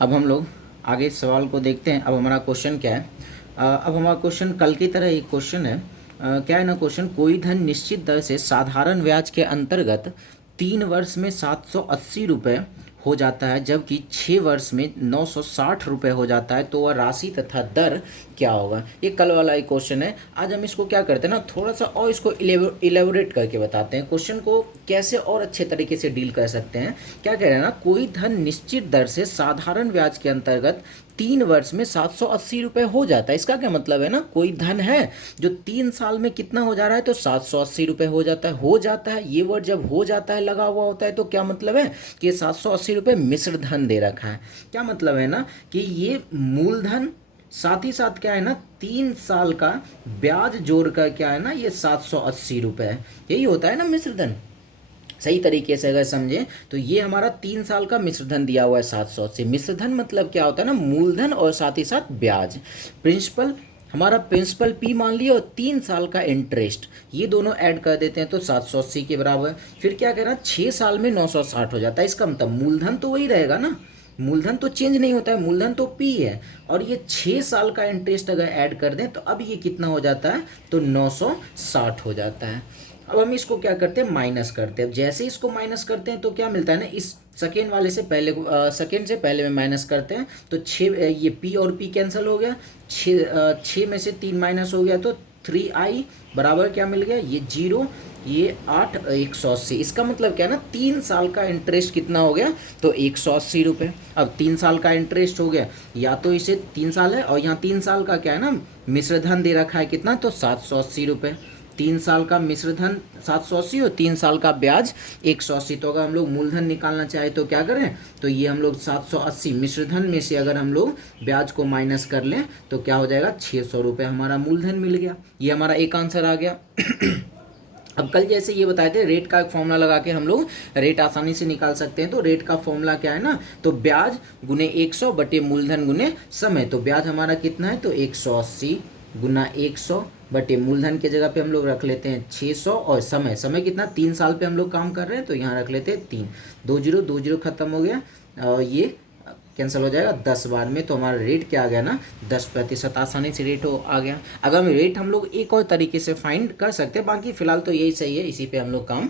अब हम लोग आगे इस सवाल को देखते हैं। अब हमारा क्वेश्चन क्या है? अब हमारा क्वेश्चन कल की तरह एक क्वेश्चन है। क्या है ना क्वेश्चन, कोई धन निश्चित दर से साधारण ब्याज के अंतर्गत 3 वर्ष में 780 रुपये हो जाता है, जबकि 6 वर्ष में 960 रुपये हो जाता है, तो वह राशि तथा दर क्या होगा? ये कल वाला एक क्वेश्चन है। आज हम इसको क्या करते हैं ना, थोड़ा सा और इसको इलेबोरेट करके बताते हैं, क्वेश्चन को कैसे और अच्छे तरीके से डील कर सकते हैं। क्या कह रहे हैं ना, कोई धन निश्चित दर से साधारण ब्याज के अंतर्गत 3 वर्ष में 780 रुपये हो जाता है। इसका क्या मतलब है ना, कोई धन है जो 3 साल में कितना हो जा रहा है, तो 780 रुपये हो जाता है। हो जाता है, ये वर्ड जब हो जाता है लगा हुआ होता है तो क्या मतलब है कि ये 780 रुपये मिश्र धन दे रखा है। क्या मतलब है ना कि ये मूलधन साथ ही साथ क्या है ना, 3 साल का ब्याज जोड़ कर क्या है ना, ये 780 रुपये है। यही होता है ना मिश्र धन। सही तरीके से अगर समझें तो ये हमारा 3 साल का मिश्रधन दिया हुआ है 780। मिश्रधन मतलब क्या होता है ना, मूलधन और साथ ही साथ ब्याज। प्रिंसिपल, हमारा प्रिंसिपल पी मान लिया और 3 साल का इंटरेस्ट, ये दोनों ऐड कर देते हैं तो 780 के बराबर। फिर क्या कह रहा है, 6 साल में 960 हो जाता है। इसका मतलब मूलधन तो वही रहेगा ना, मूलधन तो चेंज नहीं होता है, मूलधन तो पी है। और ये 6 साल का इंटरेस्ट अगर ऐड कर दें तो अब ये कितना हो जाता है, तो 960 हो जाता है। अब हम इसको क्या करते हैं, माइनस करते हैं। अब जैसे इसको माइनस करते हैं तो क्या मिलता है ना, इस सेकेंड वाले से पहले सेकेंड से पहले में माइनस करते हैं तो 6, ये पी और पी कैंसिल हो गया, 6 में से 3 माइनस हो गया तो 3i बराबर क्या मिल गया, ये 0, ये 8, 180। इसका मतलब क्या है ना, 3 साल का इंटरेस्ट कितना हो गया, तो 180 रुपये। अब 3 साल का इंटरेस्ट हो गया, या तो इसे 3 साल है और यहाँ 3 साल का क्या है ना मिश्रधन दे रखा है कितना, तो 780 रुपये। 3 साल का मिश्रधन 780 और 3 साल का ब्याज 180। तो अगर हम लोग मूलधन निकालना चाहे तो क्या करें, तो ये हम लोग 780 मिश्रधन में से अगर हम लोग ब्याज को माइनस कर लें तो क्या हो जाएगा, 600 रुपये हमारा मूलधन मिल गया। ये हमारा एक आंसर आ गया। अब कल जैसे ये बताए थे, रेट का एक फॉर्मूला लगा के हम लोग रेट आसानी से निकाल सकते हैं। तो रेट का फॉर्मूला क्या है ना, तो ब्याज गुने 100 बटे मूलधन गुने समय। तो ब्याज हमारा कितना है, तो 180 गुना 100 बटे मूलधन के जगह पे हम लोग रख लेते हैं 600, और समय, समय कितना, 3 साल पे हम लोग काम कर रहे हैं तो यहाँ रख लेते हैं 3। 2 0 खत्म हो गया और ये कैंसिल हो जाएगा 10 बार में। तो हमारा रेट क्या आ गया ना, 10% आसानी से रेट आ गया। अगर हम रेट हम लोग एक और तरीके से फाइंड कर सकते हैं, बाकी फिलहाल तो यही सही है, इसी पे हम लोग काम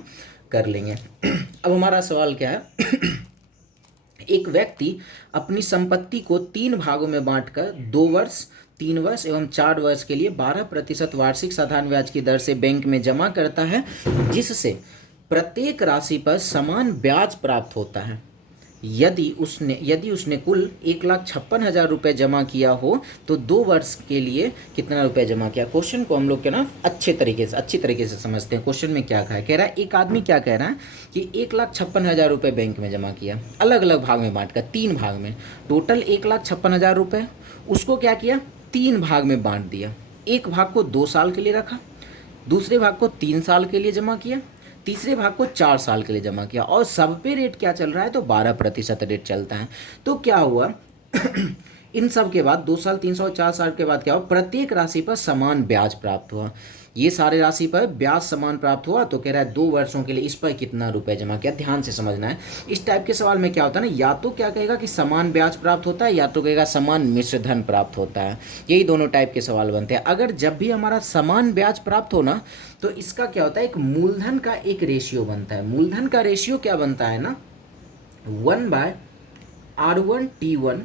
कर लेंगे। अब हमारा सवाल क्या है, एक व्यक्ति अपनी संपत्ति को 3 भागों में बांटकर 2 वर्ष, 3 वर्ष एवं 4 वर्ष के लिए 12% वार्षिक साधारण ब्याज की दर से बैंक में जमा करता है, जिससे प्रत्येक राशि पर समान ब्याज प्राप्त होता है। यदि उसने कुल 1,56,000 रुपये जमा किया हो तो 2 वर्ष के लिए कितना रुपये जमा किया। क्वेश्चन को हम लोग क्या ना अच्छी तरीके से समझते हैं। क्वेश्चन में क्या कहा है, एक आदमी क्या कह रहा है कि 1,56,000 रुपये बैंक में जमा किया, अलग अलग भाग में बांट कर, 3 भाग में, टोटल 1,56,000 रुपये। उसको क्या किया, 3 भाग में बांट दिया। एक भाग को 2 साल के लिए रखा, दूसरे भाग को 3 साल के लिए जमा किया, तीसरे भाग को 4 साल के लिए जमा किया, और सब पे रेट क्या चल रहा है, तो 12% रेट चलता है। तो क्या हुआ इन सब के बाद 2 साल, 3 साल, 4 साल के बाद क्या हुआ, प्रत्येक राशि पर समान ब्याज प्राप्त हुआ। ये सारे राशि पर ब्याज समान प्राप्त हुआ, तो कह रहा है 2 वर्षों के लिए इस पर कितना रुपए जमा किया। ध्यान से समझना है, इस टाइप के सवाल में क्या होता है ना, या तो क्या कहेगा कि समान ब्याज प्राप्त होता है, या तो कहेगा समान मिश्र धन प्राप्त होता है। यही दोनों टाइप के सवाल बनते हैं। अगर जब भी हमारा समान ब्याज प्राप्त हो ना, तो इसका क्या होता है, एक मूलधन का एक रेशियो बनता है। मूलधन का रेशियो क्या बनता है ना, 1/R1T1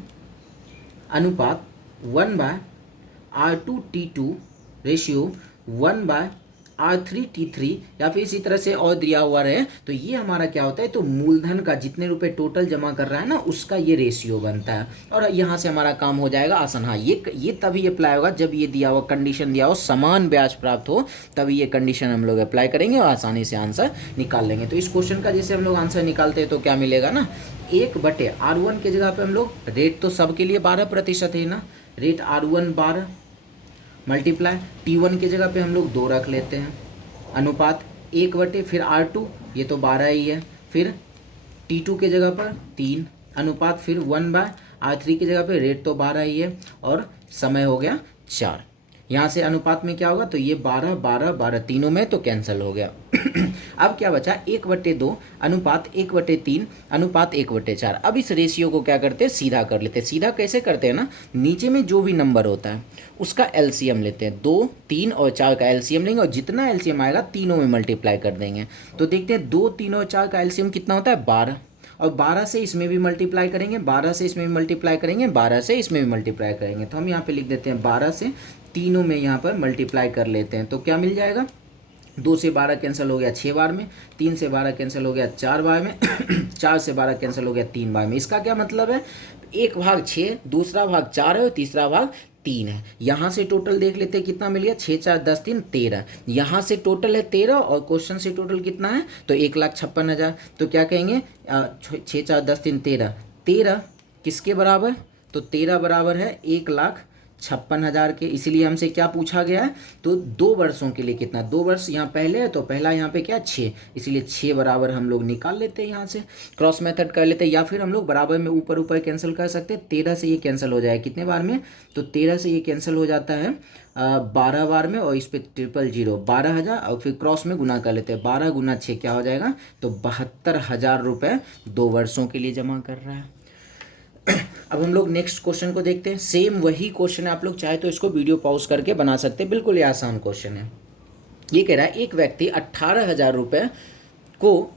अनुपात 1/R2T2 रेशियो 1/R3T3, या फिर इसी तरह से और दिया हुआ रहे तो ये हमारा क्या होता है, तो मूलधन का जितने रुपए टोटल जमा कर रहा है ना, उसका ये रेशियो बनता है। और यहाँ से हमारा काम हो जाएगा आसान। हाँ, ये तभी अप्लाई होगा जब ये दिया हुआ कंडीशन दिया हो, समान ब्याज प्राप्त हो, तभी ये कंडीशन हम लोग अप्लाई करेंगे और आसानी से आंसर निकाल लेंगे। तो इस क्वेश्चन का जैसे हम लोग आंसर निकालते हैं तो क्या मिलेगा ना, 1/R1 के जगह पे हम लोग, रेट तो सबके लिए 12% है ना, रेट R1 12 मल्टीप्लाई T1 की जगह पे हम लोग 2 रख लेते हैं, अनुपात 1/, फिर R2 ये तो 12 ही है, फिर T2 के जगह पर 3, अनुपात फिर 1/R3 की जगह पे, रेट तो 12 ही है, और समय हो गया 4। यहाँ से अनुपात में क्या होगा, तो ये 12 12 12 तीनों में तो कैंसिल हो गया। अब क्या बचा, 1/2 अनुपात 1/3 अनुपात 1/4। अब इस रेशियो को क्या करते हैं, सीधा कर लेते हैं। सीधा कैसे करते हैं ना, नीचे में जो भी नंबर होता है उसका एलसीएम लेते हैं, 2 3 और 4 का एलसीएम लेंगे और जितना एलसीएम आएगा तीनों में मल्टीप्लाई कर देंगे। तो देखते हैं 2 3 और 4 का एलसीएम कितना होता है, 12, और 12 से इसमें भी मल्टीप्लाई करेंगे, 12 से इसमें भी मल्टीप्लाई करेंगे, 12 से इसमें भी मल्टीप्लाई करेंगे। तो हम यहाँ पे लिख देते हैं 12 से तीनों में यहाँ पर मल्टीप्लाई कर लेते हैं। तो क्या मिल जाएगा, 2 से 12 कैंसिल हो गया 6 बार में, 3 से 12 कैंसिल हो गया 4 बार में, 4 से 12 कैंसिल हो गया 3 बार में। इसका क्या मतलब है, 1/6, दूसरा भाग 4 है और तीसरा भाग 3 है। यहाँ से टोटल देख लेते हैं कितना मिल गया, 6 4 10 3 13। यहाँ से टोटल है 13 और क्वेश्चन से टोटल कितना है, तो 1,56,000। तो क्या कहेंगे, 6 4 10 3 13, 13 किसके बराबर, तो 13 बराबर है 1,56,000 के। इसीलिए हमसे क्या पूछा गया है, तो 2 वर्षों के लिए कितना, 2 वर्ष यहाँ पहले है तो पहला यहाँ पे क्या 6, इसीलिए 6 बराबर हम लोग निकाल लेते हैं। यहाँ से क्रॉस मेथड कर लेते हैं, या फिर हम लोग बराबर में ऊपर ऊपर कैंसिल कर सकते हैं। 13 से ये कैंसिल हो जाएगा कितने बार में, तो 13 से ये कैंसिल हो जाता है 12 बार में, और इस पर 000 12,000, और फिर क्रॉस में गुना कर लेते हैं, 12 गुना 6 क्या हो जाएगा, तो 72,000 रुपये 2 वर्षों के लिए जमा कर रहा है। अब हम लोग नेक्स्ट क्वेश्चन को देखते हैं। सेम वही क्वेश्चन है, आप लोग चाहे तो इसको वीडियो पॉज करके बना सकते हैं, बिल्कुल ये आसान क्वेश्चन है। ये कह रहा है एक व्यक्ति 18,000 रुपये को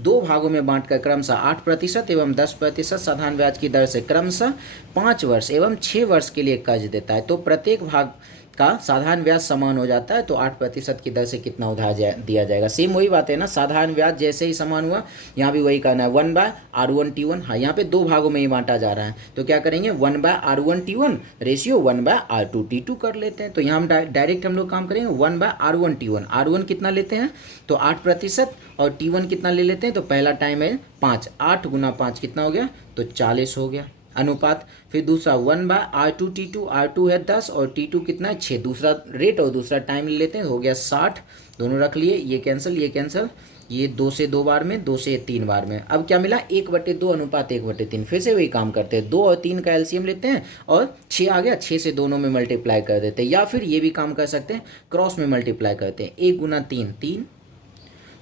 2 भागों में बांटकर क्रमशः 8% एवं 10% साधारण ब्याज की दर से क्रमशः 5 वर्ष एवं 6 वर्ष के लिए कर्ज देता है। तो प्रत्येक भाग का साधारण ब्याज समान हो जाता है, तो 8% की दर से कितना उधार दिया जाएगा। सेम वही बात है ना, साधारण ब्याज जैसे ही समान हुआ, यहाँ भी वही करना है, 1/R1T1। हाँ, यहाँ पे 2 भागों में ही बांटा जा रहा है, तो क्या करेंगे, 1/R1T1 रेशियो 1/R2T2 कर लेते हैं। तो यहाँ हम डायरेक्ट हम लोग काम करेंगे 1/R1T1। R1 कितना लेते हैं, तो 8%, और T1 कितना ले लेते हैं, तो पहला टाइम है 5, 8 गुना 5 कितना हो गया, तो 40 हो गया अनुपात। फिर दूसरा 1/R2T2, R2 है 10 और T2 कितना है 6, दूसरा रेट और दूसरा टाइम ले लेते हैं, हो गया 60, दोनों रख लिए, ये कैंसिल ये कैंसिल, ये 2 से 2 बार में, 2 से 3 बार में। अब क्या मिला, 1/2 अनुपात 1/3। फिर से वही काम करते हैं, 2 और 3 का एलसीएम लेते हैं और 6 आ गया, 6 से दोनों में मल्टीप्लाई कर देते हैं, या फिर ये भी काम कर सकते हैं, क्रॉस में मल्टीप्लाई करते हैं, 1 गुना 3 3,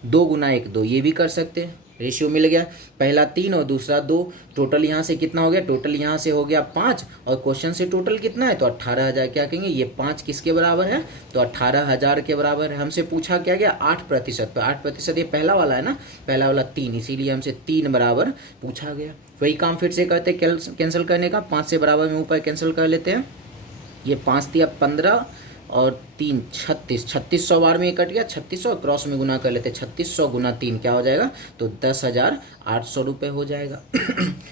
2 गुना 1 2, ये भी कर सकते हैं। रेशियो मिल गया, पहला 3 और दूसरा 2, टोटल यहाँ से कितना हो गया, टोटल यहाँ से हो गया 5, और क्वेश्चन से टोटल कितना है, तो 18,000। क्या कहेंगे, ये 5 किसके बराबर है, तो 18,000 के बराबर है। हमसे पूछा क्या गया, 8% पर, 8% ये पहला वाला है ना, पहला वाला 3, इसीलिए हमसे 3 बराबर पूछा गया। वही काम फिर से करते, कैंसिल करने का, 5 से बराबर में ऊपर कैंसिल कर लेते हैं, ये 5 दिया 15 और 3 36, 3600 बार में कट गया, 3600 क्रॉस में गुना कर लेते, 3600 गुना 3 क्या हो जाएगा, तो 10,800 रुपये हो जाएगा।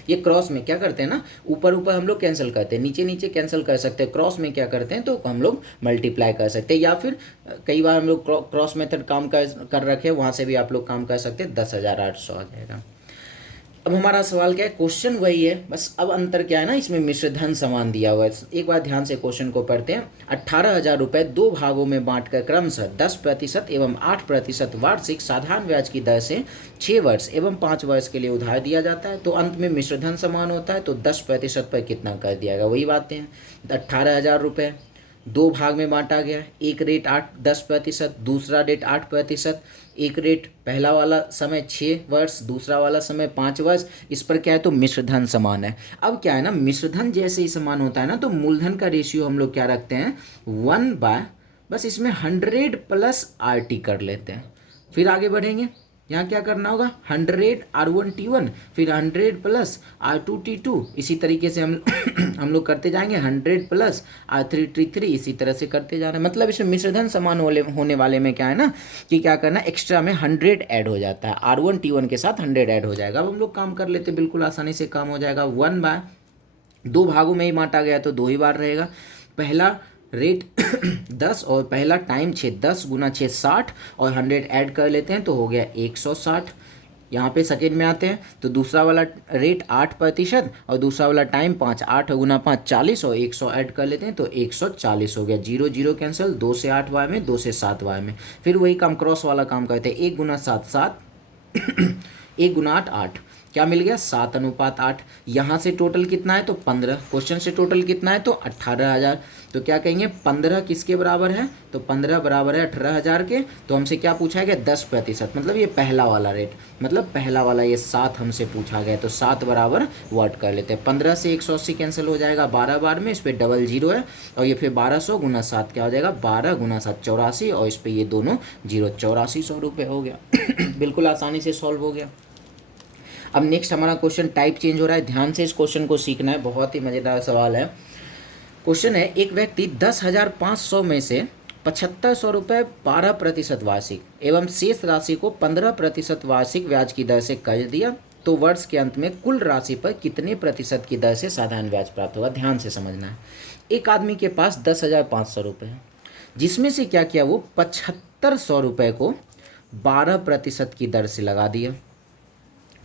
ये क्रॉस में क्या करते हैं ना, ऊपर ऊपर हम लोग कैंसिल करते हैं, नीचे नीचे कैंसिल कर सकते हैं, क्रॉस में क्या करते हैं, तो हम लोग मल्टीप्लाई कर सकते हैं, या फिर कई बार हम लोग क्रॉस मेथड काम कर रखे, वहाँ से भी आप लोग काम कर सकते हैं, 10,800 आ जाएगा। अब हमारा सवाल क्या है, क्वेश्चन वही है, बस अब अंतर क्या है ना, इसमें मिश्र धन समान दिया हुआ है। एक बार ध्यान से क्वेश्चन को पढ़ते हैं। 18,000 रुपये 2 भागों में बांटकर क्रमशः 10% एवं 8% वार्षिक साधारण ब्याज की दर से 6 वर्ष एवं 5 वर्ष के लिए उधार दिया जाता है। तो अंत में मिश्र धन समान होता है, तो 10% पर कितना कर दिया गया, वही बातें हैं। 18,000 रुपये 2 भाग में बांटा गया, एक रेट 10%, दूसरा रेट 8%, एक रेट पहला वाला समय 6 वर्ष, दूसरा वाला समय 5 वर्ष। इस पर क्या है, तो मिश्रधन समान है। अब क्या है ना, मिश्रधन जैसे ही समान होता है ना, तो मूलधन का रेशियो हम लोग क्या रखते हैं, 1/, बस इसमें 100 प्लस RT कर लेते हैं। फिर आगे बढ़ेंगे, यहाँ क्या करना होगा, 100 R1T1, फिर 100 प्लस R2T2, इसी तरीके से हम लोग करते जाएंगे, 100 प्लस R3T3, इसी तरह से करते जा रहे हैं। मतलब इसमें मिश्रधन समान होने वाले में क्या है ना, कि क्या करना, एक्स्ट्रा में 100 ऐड हो जाता है, R1T1 के साथ 100 ऐड हो जाएगा। अब हम लोग काम कर लेते, बिल्कुल आसानी से काम हो जाएगा। 1/2 भागों में ही बांटा गया तो 2 ही बार रहेगा। पहला रेट 10 और पहला टाइम 6, 10 गुना 6 60, और 100 ऐड कर लेते हैं तो हो गया 160। यहाँ पे सेकेंड में आते हैं, तो दूसरा वाला रेट 8% और दूसरा वाला टाइम 5, 8 गुना 5 40, और 100 ऐड कर लेते हैं तो 140 हो गया। 0 0 कैंसिल, 2 से 8 वार में, 2 से 7 वार में। फिर वही काम क्रॉस वाला काम करते हैं, 1 गुना 7 7, 1 गुना 8 8, क्या मिल गया 7:8। यहाँ से टोटल कितना है तो 15, क्वेश्चन से टोटल कितना है तो 18,000। तो क्या कहेंगे 15 किसके बराबर है तो 15 बराबर है 18,000 के। तो हमसे क्या पूछा गया 10%, मतलब ये पहला वाला रेट, मतलब पहला वाला ये 7 हमसे पूछा गया। तो 7 बराबर वर्ड कर लेते हैं। 15 से 180 कैंसिल हो जाएगा 12 बार में, इस पर डबल जीरो है और ये फिर 1200 गुना 7 क्या हो जाएगा 12 गुना 7 84, और इस पर ये दोनों जीरो 8400 रुपये हो गया। बिल्कुल आसानी से सॉल्व हो गया। अब नेक्स्ट हमारा क्वेश्चन टाइप चेंज हो रहा है, ध्यान से इस क्वेश्चन को सीखना है, बहुत ही मज़ेदार सवाल है। क्वेश्चन है एक व्यक्ति 10,500 में से 7,500 रुपये 12% वार्षिक एवं शेष राशि को 15% वार्षिक ब्याज की दर से कर्ज दिया, तो वर्ष के अंत में कुल राशि पर कितने प्रतिशत की दर से साधारण ब्याज प्राप्त होगा। ध्यान से समझना है। एक आदमी के पास 10,500 रुपये है, जिसमें से क्या किया वो 7,500 रुपये को 12% की दर से लगा दिया।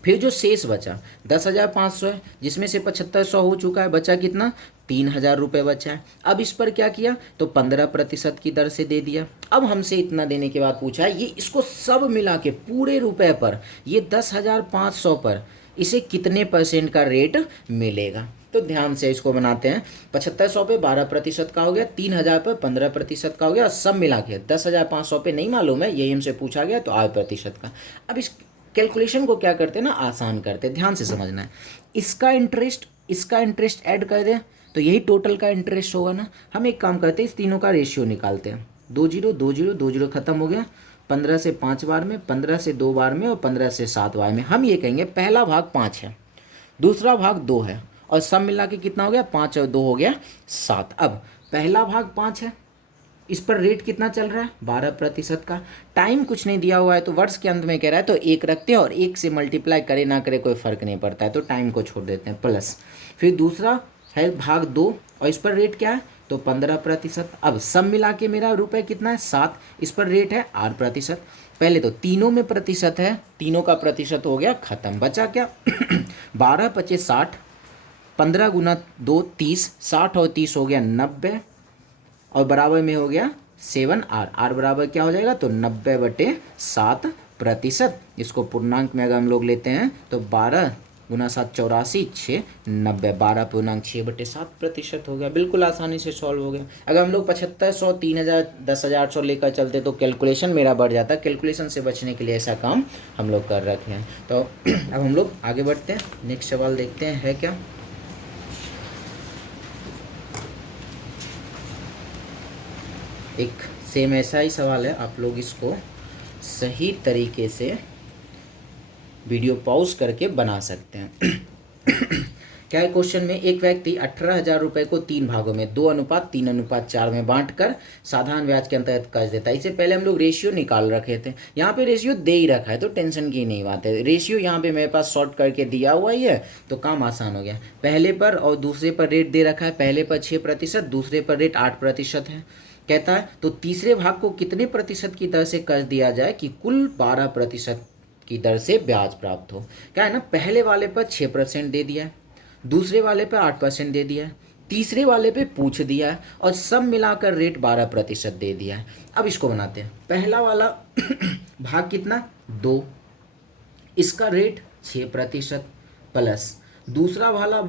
फिर जो शेष बचा 10,500 है, जिसमें से 7,500 हो चुका है, बचा कितना 3,000 रुपये बचा है। अब इस पर क्या किया तो 15% की दर से दे दिया। अब हमसे इतना देने के बाद पूछा है ये इसको सब मिला के पूरे रुपए पर ये 10,500 पर इसे कितने % का रेट मिलेगा। तो ध्यान से इसको बनाते हैं। 7,500 पे 12% का हो गया, 3,000 पर 15% का हो गया, और सब मिला के 10,500 पे नहीं मालूम है, यही हमसे पूछा गया तो 8% का। अब इस कैलकुलेशन को क्या करते हैं ना आसान करते हैं, ध्यान से समझना है। इसका इंटरेस्ट ऐड कर दें तो यही टोटल का इंटरेस्ट होगा ना। हम एक काम करते हैं, इस तीनों का रेशियो निकालते हैं। 2 जीरो 2 जीरो 2 जीरो खत्म हो गया। 15 से 5 बार में, 15 से 2 बार में और 15 से 7 बार में। हम ये कहेंगे पहला भाग 5 है, दूसरा भाग 2 है, और सब मिला के कितना हो गया 5 और 2 हो गया 7। अब पहला भाग 5 है, इस पर रेट कितना चल रहा है 12% का। टाइम कुछ नहीं दिया हुआ है, तो वर्ष के अंत में कह रहा है तो 1 रखते हैं और 1 से मल्टीप्लाई करे ना करे कोई फ़र्क नहीं पड़ता है, तो टाइम को छोड़ देते हैं प्लस। फिर दूसरा है भाग 2 और इस पर रेट क्या है तो 15%। अब सब मिला के मेरा रुपए कितना है 7, इस पर रेट है 8%। पहले तो तीनों में प्रतिशत है, तीनों का प्रतिशत हो गया खत्म। बचा क्या 12 पचे 60, 15 गुना 2 30, 60 और 30 हो गया 90, और बराबर में हो गया 7R। आर बराबर क्या हो जाएगा तो 90/7%। इसको पूर्णांक में अगर हम लोग लेते हैं तो 12 गुना 7 84, 6 90, 12/6/7% हो गया। बिल्कुल आसानी से सॉल्व हो गया। अगर हम लोग 7,500 3,000 10,000 लेकर चलते तो कैलकुलेशन मेरा बढ़ जाता। कैलकुलेशन से बचने के लिए ऐसा काम हम लोग कर रखे हैं। तो अब हम लोग आगे बढ़ते हैं, नेक्स्ट सवाल देखते हैं है क्या। एक सेम ऐसा ही सवाल है, आप लोग इसको सही तरीके से वीडियो पॉज करके बना सकते हैं। क्या है क्वेश्चन में, एक व्यक्ति 18,000 रुपये को 3 भागों में 2:3:4 में बांटकर साधारण ब्याज के अंतर्गत कर्ज देता है। इससे पहले हम लोग रेशियो निकाल रखे थे, यहाँ पे रेशियो दे ही रखा है तो टेंशन की नहीं बात है। रेशियो यहाँ पे मेरे पास शॉर्ट करके दिया हुआ ही है तो काम आसान हो गया। पहले पर और दूसरे पर रेट दे रखा है, पहले पर 6%, दूसरे पर रेट 8% है। कहता है तो तीसरे भाग को कितने प्रतिशत की दर से कर्ज दिया जाए कि कुल 12% की दर से ब्याज प्राप्त हो। क्या है ना, पहले वाले पर 6% दे दिया है, दूसरे वाले पर 8% दे दिया है, तीसरे वाले पे पूछ दिया है, और सब मिलाकर रेट 12% दे दिया है। अब इसको बनाते हैं। पहला वाला भाग कितना 2, इसका रेट 6% प्लस दूसरा वाला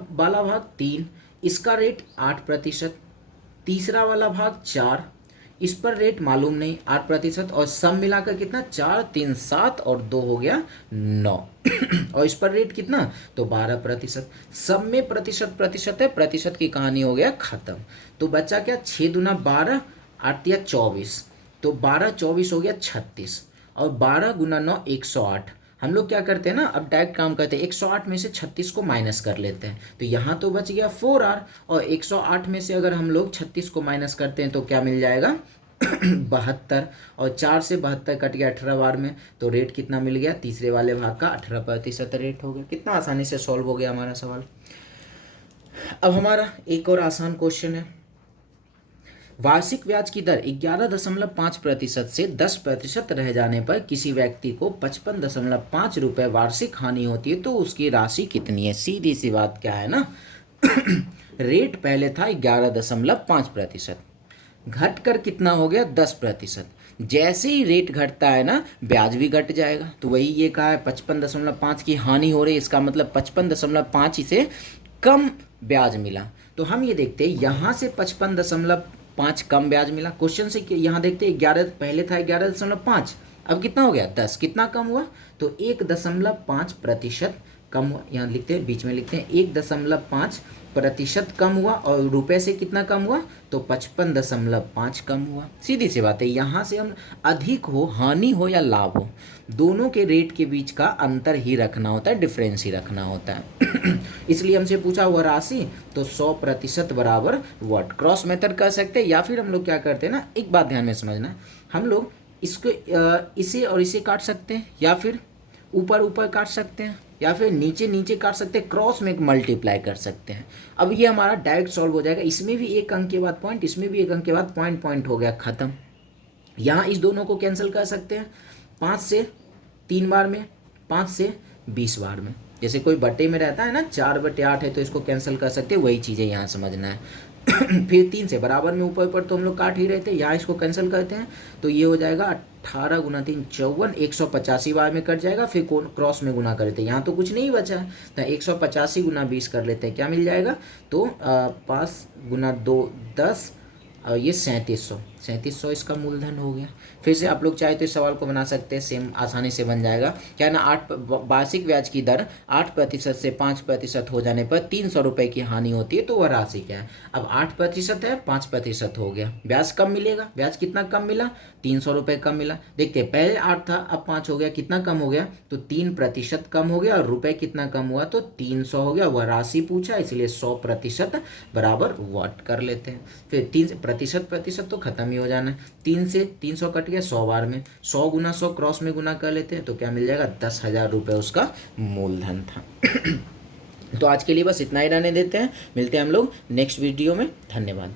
भाग 3, इसका रेट 8%, तीसरा वाला भाग 4, इस पर रेट मालूम नहीं 8%, और सब मिलाकर कितना 4 3 7 और 2 हो गया 9। और इस पर रेट कितना तो 12%। सब में प्रतिशत है, प्रतिशत की कहानी हो गया खत्म। तो बचा क्या 6 दूना 12, 8 या 24, तो 12 24 हो गया 36, और 12 गुना 9 108। हम लोग क्या करते हैं ना, अब डायरेक्ट काम करते हैं, 108 में से 36 को माइनस कर लेते हैं, तो यहाँ तो बच गया 4R, और 108 में से अगर हम लोग 36 को माइनस करते हैं तो क्या मिल जाएगा 72, और 4 से 72 कट गया 18 बार में, तो रेट कितना मिल गया तीसरे वाले भाग का 18% रेट हो गया। कितना आसानी से सॉल्व हो गया हमारा सवाल। अब हमारा एक और आसान क्वेश्चन है। वार्षिक ब्याज की दर 11.5% से 10% रह जाने पर किसी व्यक्ति को 55.5 रुपये वार्षिक हानि होती है, तो उसकी राशि कितनी है। सीधी सी बात क्या है ना रेट पहले था 11.5%, घट कर कितना हो गया 10%। जैसे ही रेट घटता है ना, ब्याज भी घट जाएगा। तो वही ये कहा है 55.5 की हानि हो रही, इसका मतलब 55.5 से कम ब्याज मिला। तो हम ये देखते हैं यहाँ से 55.5 कम ब्याज मिला। क्वेश्चन से यहाँ देखते हैं 11, पहले था 11.5, अब कितना हो गया 10, कितना कम हुआ, तो 1.5% कम हुआ। यहाँ लिखते हैं, बीच में लिखते हैं 1.5% कम हुआ, और रुपए से कितना कम हुआ, तो 55.5 कम हुआ। सीधी सी बात है, यहाँ से हम अधिक हो, हानि हो या लाभ हो, दोनों के रेट के बीच का अंतर ही रखना होता है, डिफरेंस ही रखना होता है। इसलिए हमसे पूछा हुआ राशि, तो 100% बराबर व्हाट, क्रॉस मेथड कर सकते हैं, या फिर हम लोग क्या करते हैं ना, एक बात ध्यान में समझना, हम लोग इसको इसे और इसे काट सकते हैं, या फिर ऊपर ऊपर काट सकते हैं, या फिर नीचे नीचे काट सकते हैं, क्रॉस में मल्टीप्लाई कर सकते हैं। अब ये हमारा डायरेक्ट सॉल्व हो जाएगा। इसमें भी एक अंक के बाद पॉइंट, इसमें भी एक अंक के बाद पॉइंट, पॉइंट हो गया खत्म। यहाँ इस दोनों को कैंसिल कर सकते हैं 5 से 3 बार में, 5 से 20 बार में। जैसे कोई बटे में रहता है ना, 4/8 है तो इसको कैंसिल कर सकते हैं, वही चीज़ें यहाँ समझना है। फिर 3 से बराबर में ऊपर ऊपर तो हम लोग काट ही रहे थे, यहाँ इसको कैंसिल करते हैं तो ये हो जाएगा 18 × 3 = 54, 185 बार में कट जाएगा। फिर क्रॉस में गुना करते हैं, यहाँ तो कुछ नहीं बचा है, तो 185 × 20 कर लेते हैं, क्या मिल जाएगा, तो 5 × 2 10, और ये 3700 इसका मूलधन हो गया। फिर से आप लोग चाहे तो इस सवाल को बना सकते हैं, सेम आसानी से बन जाएगा। क्या है ना, वार्षिक ब्याज की दर 8% से 5% हो जाने पर 300 रुपये की हानि होती है, तो वह राशि क्या है। अब 8% है, 5% हो गया, ब्याज कम मिलेगा। ब्याज कितना कम मिला, 300 रुपये कम मिला। देखते हैं, पहले 8 था, अब 5 हो गया, कितना कम हो गया, तो 3% कम हो गया, और रुपये कितना कम हुआ, तो 300 हो गया। वह राशि पूछा, इसलिए 100% बराबर व्हाट कर लेते हैं। फिर 3% तो खत्म ही हो जाना है, 3 से 300 कट गया 100 बार में, 100 × 100 क्रॉस में गुना कर लेते हैं, तो क्या मिल जाएगा, 10,000 रुपये उसका मूलधन था। तो आज के लिए बस इतना ही रहने देते हैं, मिलते हैं हम लोग नेक्स्ट वीडियो में। धन्यवाद।